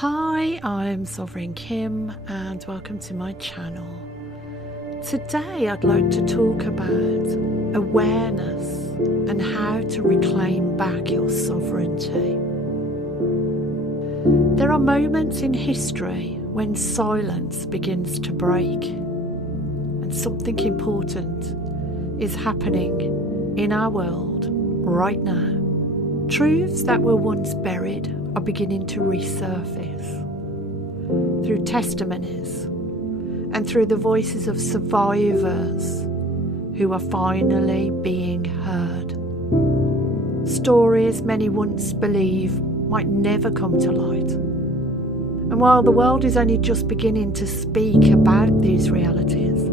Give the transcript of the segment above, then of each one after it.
Hi, I'm Sovereign Kim and welcome to my channel. Today I'd like to talk about awareness and how to reclaim back your sovereignty. There are moments in history when silence begins to break and something important is happening in our world right now. Truths that were once buried are beginning to resurface through testimonies and through the voices of survivors who are finally being heard. Stories many once believed might never come to light. And while the world is only just beginning to speak about these realities,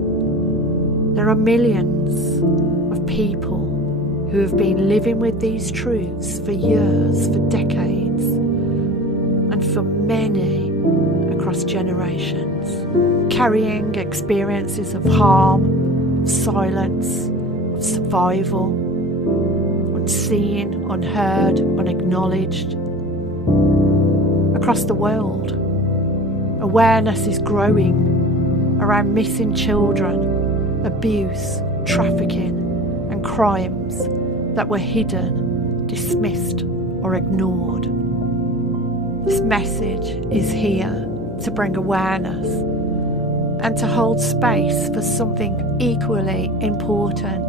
there are millions of people who have been living with these truths for years, for decades, and for many across generations, carrying experiences of harm, silence, of survival, unseen, unheard, unacknowledged. Across the world, awareness is growing around missing children, abuse, trafficking, and crimes that were hidden, dismissed, or ignored. This message is here to bring awareness and to hold space for something equally important.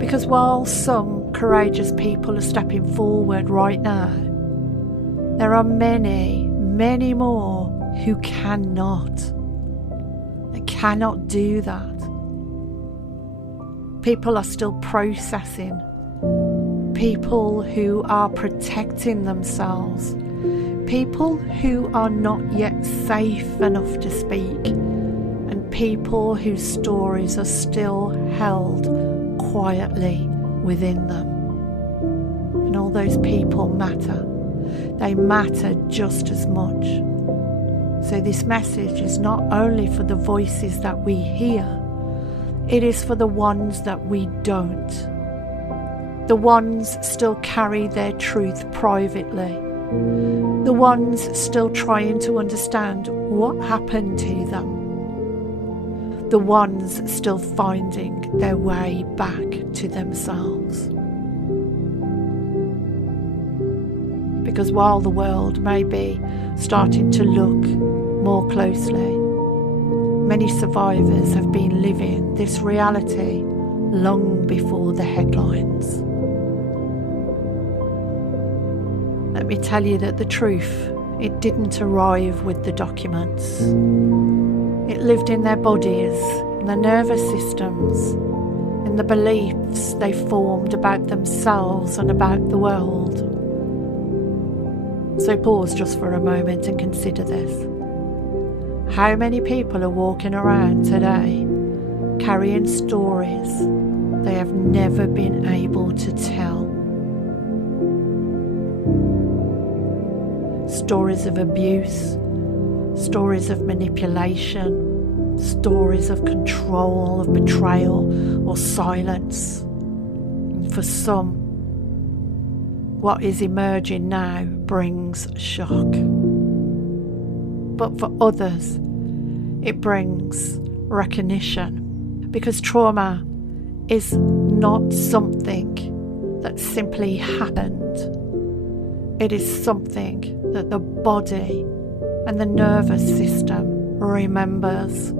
Because while some courageous people are stepping forward right now, there are many, many more who cannot. They cannot do that. People are still processing. People who are protecting themselves. People who are not yet safe enough to speak. And people whose stories are still held quietly within them. And all those people matter. They matter just as much. So this message is not only for the voices that we hear, it is for the ones that we don't. The ones still carry their truth privately. The ones still trying to understand what happened to them. The ones still finding their way back to themselves. Because while the world may be starting to look more closely, many survivors have been living this reality long before the headlines. Let me tell you that the truth, it didn't arrive with the documents. It lived in their bodies, in their nervous systems, in the beliefs they formed about themselves and about the world. So pause just for a moment and consider this. How many people are walking around today carrying stories they have never been able to tell? Stories of abuse, stories of manipulation, stories of control, of betrayal or silence. And for some, what is emerging now brings shock. But for others, it brings recognition, because trauma is not something that simply happened. It is something that the body and the nervous system remembers.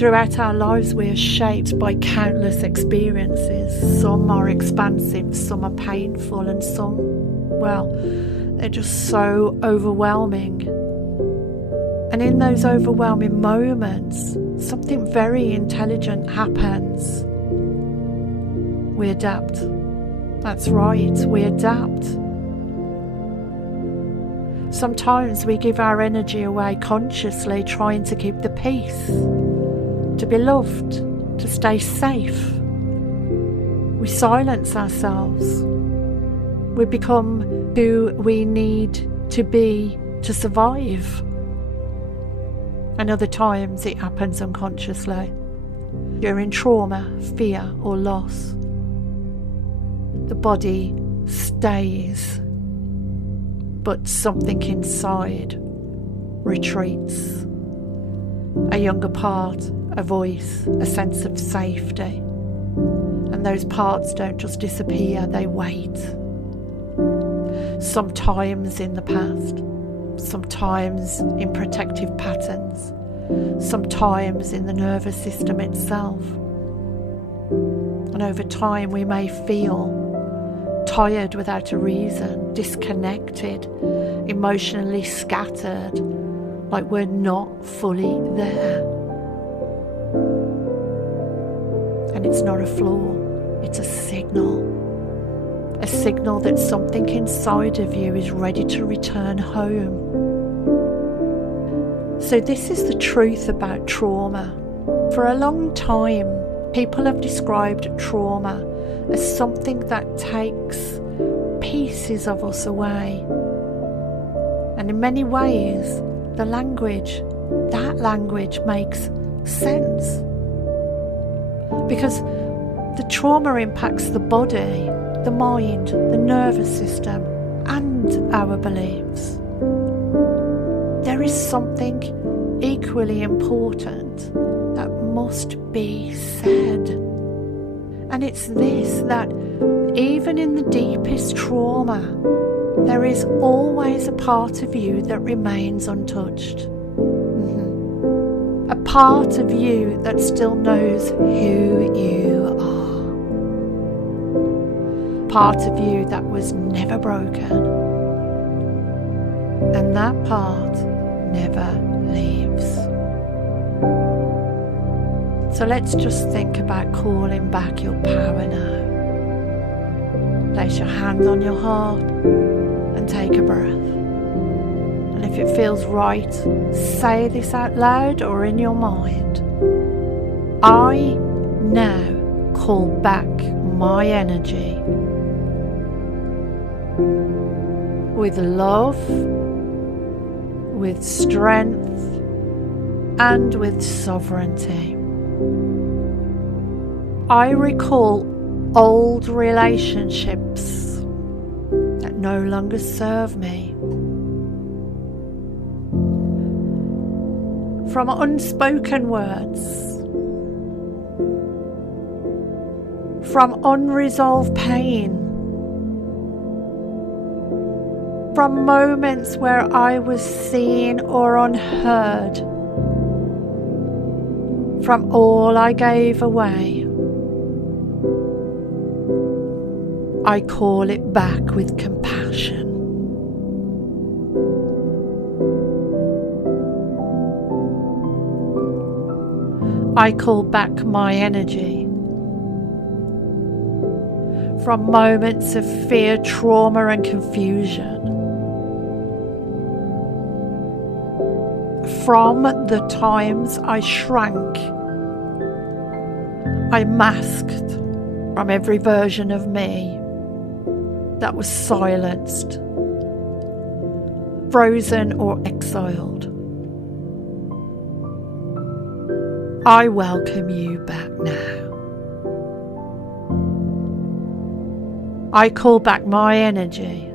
Throughout our lives, we are shaped by countless experiences. Some are expansive, some are painful, and some, well, they're just so overwhelming. And in those overwhelming moments, something very intelligent happens. We adapt. That's right, we adapt. Sometimes we give our energy away consciously, trying to keep the peace, to be loved, to stay safe. We silence ourselves. We become who we need to be to survive. And other times it happens unconsciously, during trauma, fear or loss. The body stays but something inside retreats. A younger part, a voice, a sense of safety. And those parts don't just disappear, they wait. Sometimes in the past, sometimes in protective patterns, sometimes in the nervous system itself. And over time we may feel tired without a reason, disconnected, emotionally scattered, like we're not fully there. And it's not a flaw, it's a signal that something inside of you is ready to return home. So this is the truth about trauma. For a long time, people have described trauma as something that takes pieces of us away. And in many ways, that language makes sense. Because the trauma impacts the body, the mind, the nervous system, and our beliefs. There is something equally important that must be said. And it's this, that even in the deepest trauma, there is always a part of you that remains untouched. A part of you that still knows who you are. Part of you that was never broken. And that part never leaves. So let's just think about calling back your power now. Place your hand on your heart and take a breath. And if it feels right, say this out loud or in your mind. I now call back my energy with love, with strength, and with sovereignty. I recall old relationships that no longer serve me. From unspoken words, from unresolved pain, from moments where I was seen or unheard, from all I gave away. I call it back with compassion. I call back my energy from moments of fear, trauma, and confusion. From the times I shrank, I masked from every version of me that was silenced, frozen, or exiled. I welcome you back now. I call back my energy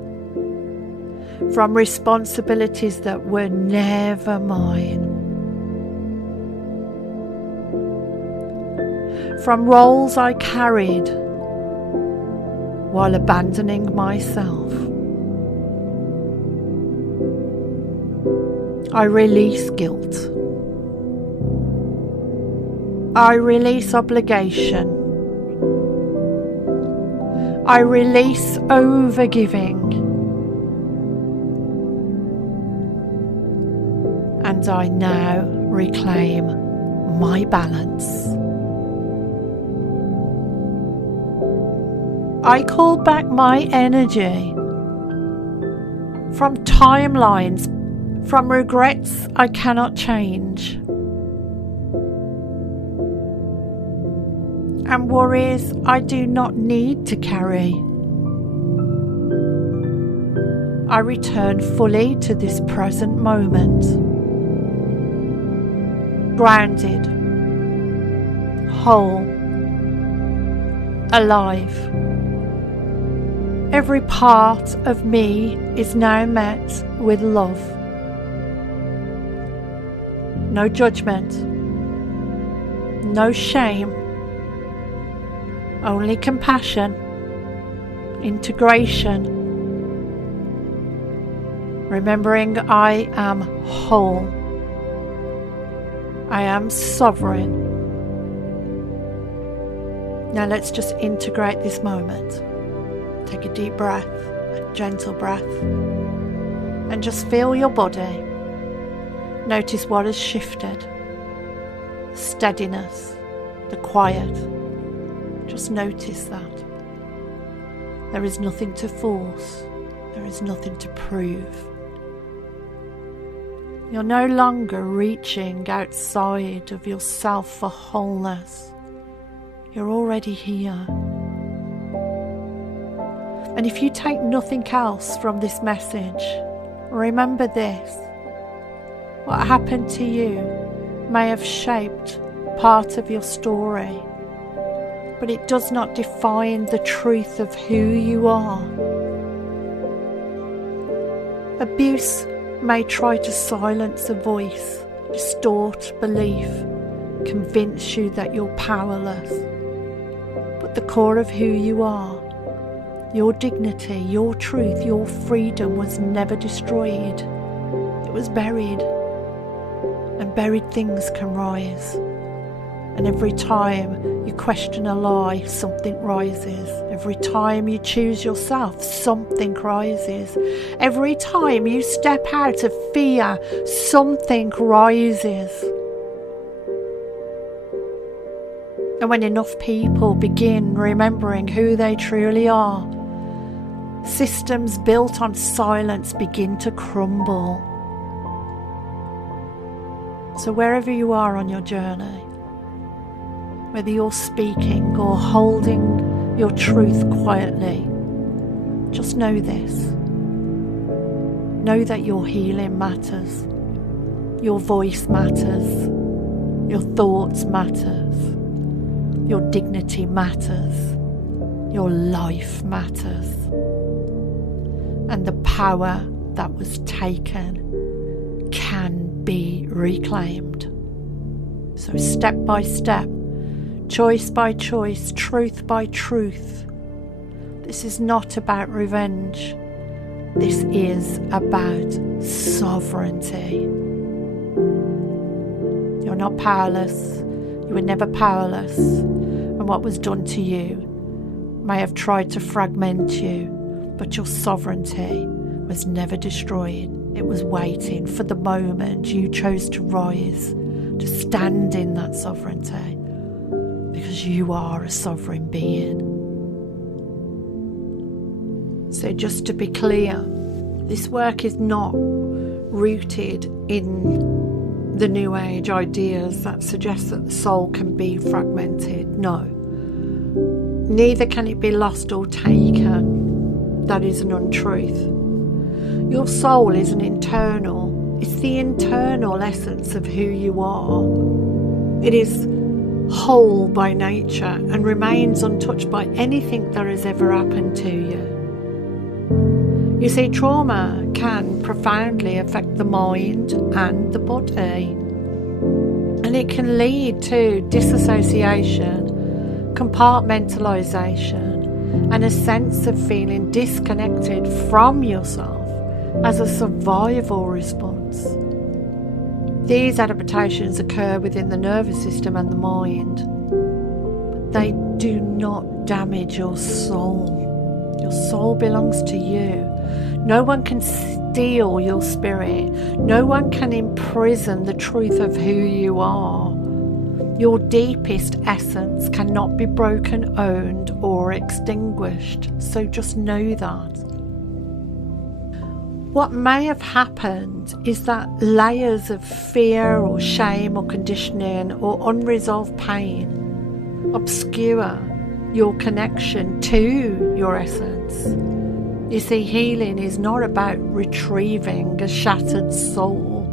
from responsibilities that were never mine, from roles I carried while abandoning myself. I release guilt. I release obligation. I release overgiving. And I now reclaim my balance. I call back my energy from timelines, from regrets I cannot change, and worries I do not need to carry. I return fully to this present moment, grounded, whole, alive, Every part of me is now met with love. No judgment, no shame, only compassion, integration, remembering I am whole, I am sovereign. Now let's just integrate this moment. Take a deep breath, a gentle breath, and just feel your body. Notice what has shifted. Steadiness, the quiet. Just notice that. There is nothing to force. There is nothing to prove. You're no longer reaching outside of yourself for wholeness. You're already here. And if you take nothing else from this message, remember this. What happened to you may have shaped part of your story, but it does not define the truth of who you are. Abuse may try to silence a voice, distort belief, convince you that you're powerless. But the core of who you are, your dignity, your truth, your freedom was never destroyed. It was buried. And buried things can rise. And every time you question a lie, something rises. Every time you choose yourself, something rises. Every time you step out of fear, something rises. And when enough people begin remembering who they truly are, systems built on silence begin to crumble. So wherever you are on your journey, whether you're speaking or holding your truth quietly, just know this. Know that your healing matters. Your voice matters. Your thoughts matters. Your dignity matters. Your life matters. And the power that was taken can be reclaimed. So step by step, choice by choice, truth by truth. This is not about revenge. This is about sovereignty. You're not powerless. You were never powerless. And what was done to you may have tried to fragment you, but your sovereignty was never destroyed. It was waiting for the moment you chose to rise, to stand in that sovereignty, because you are a sovereign being. So just to be clear, this work is not rooted in the New Age ideas that suggest that the soul can be fragmented. No. Neither can it be lost or taken. That is an untruth. Your soul is it's the internal essence of who you are. It is whole by nature and remains untouched by anything that has ever happened to you. You see, trauma can profoundly affect the mind and the body, and it can lead to disassociation, compartmentalisation, and a sense of feeling disconnected from yourself as a survival response. These adaptations occur within the nervous system and the mind, but they do not damage your soul. Your soul belongs to you. No one can steal your spirit. No one can imprison the truth of who you are. Your deepest essence cannot be broken, owned, or extinguished. So just know that. What may have happened is that layers of fear or shame or conditioning or unresolved pain obscure your connection to your essence. You see, healing is not about retrieving a shattered soul.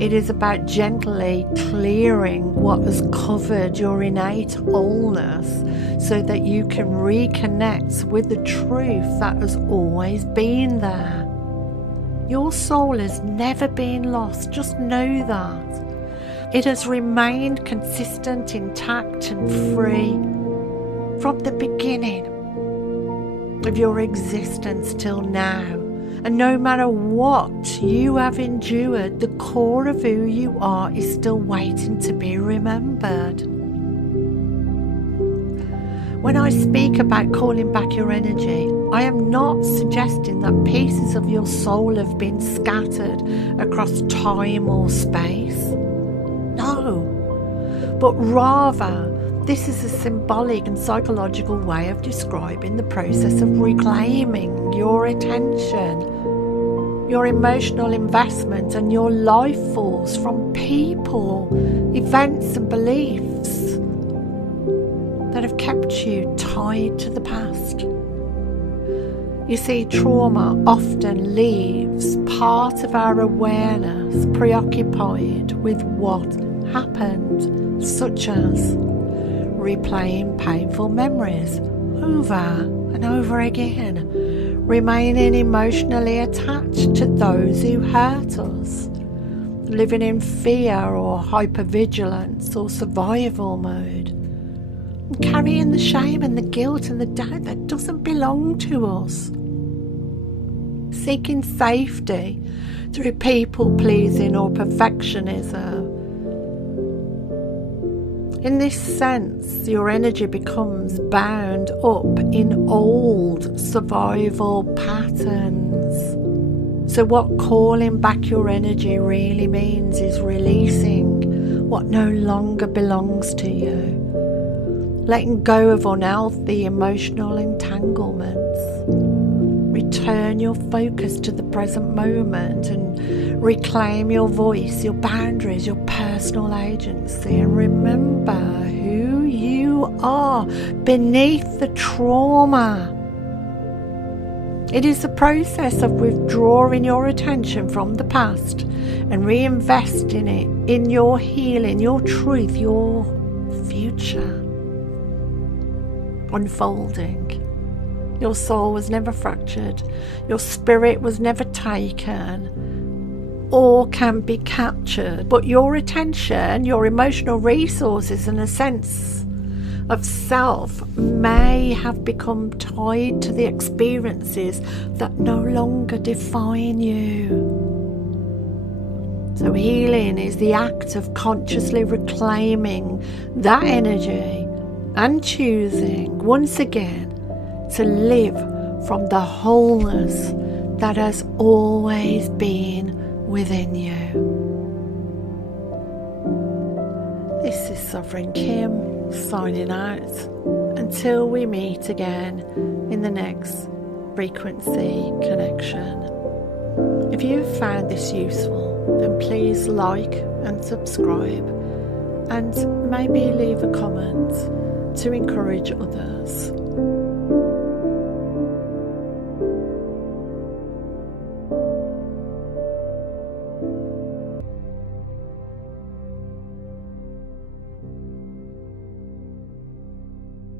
It is about gently clearing what has covered your innate wholeness so that you can reconnect with the truth that has always been there. Your soul has never been lost, just know that. It has remained consistent, intact and free from the beginning of your existence till now. And no matter what you have endured, the core of who you are is still waiting to be remembered. When I speak about calling back your energy, I am not suggesting that pieces of your soul have been scattered across time or space. No, but rather, this is a symbolic and psychological way of describing the process of reclaiming your attention, your emotional investment and your life force from people, events and beliefs that have kept you tied to the past. You see, trauma often leaves part of our awareness preoccupied with what happened, such as replaying painful memories over and over again, remaining emotionally attached to those who hurt us, living in fear or hypervigilance or survival mode, and carrying the shame and the guilt and the doubt that doesn't belong to us, seeking safety through people-pleasing or perfectionism. In this sense, your energy becomes bound up in old survival patterns. So what calling back your energy really means is releasing what no longer belongs to you, letting go of unhealthy emotional entanglements. Return your focus to the present moment and reclaim your voice, your boundaries, your personal agency, and remember who you are beneath the trauma. It is the process of withdrawing your attention from the past and reinvesting it in your healing, your truth, your future unfolding. Your soul was never fractured. Your spirit was never taken or can be captured. But your attention, your emotional resources and a sense of self may have become tied to the experiences that no longer define you. So healing is the act of consciously reclaiming that energy and choosing once again to live from the wholeness that has always been within you. This is Sovereign Kim signing out until we meet again in the next frequency connection. If you have found this useful, then please like and subscribe and maybe leave a comment to encourage others.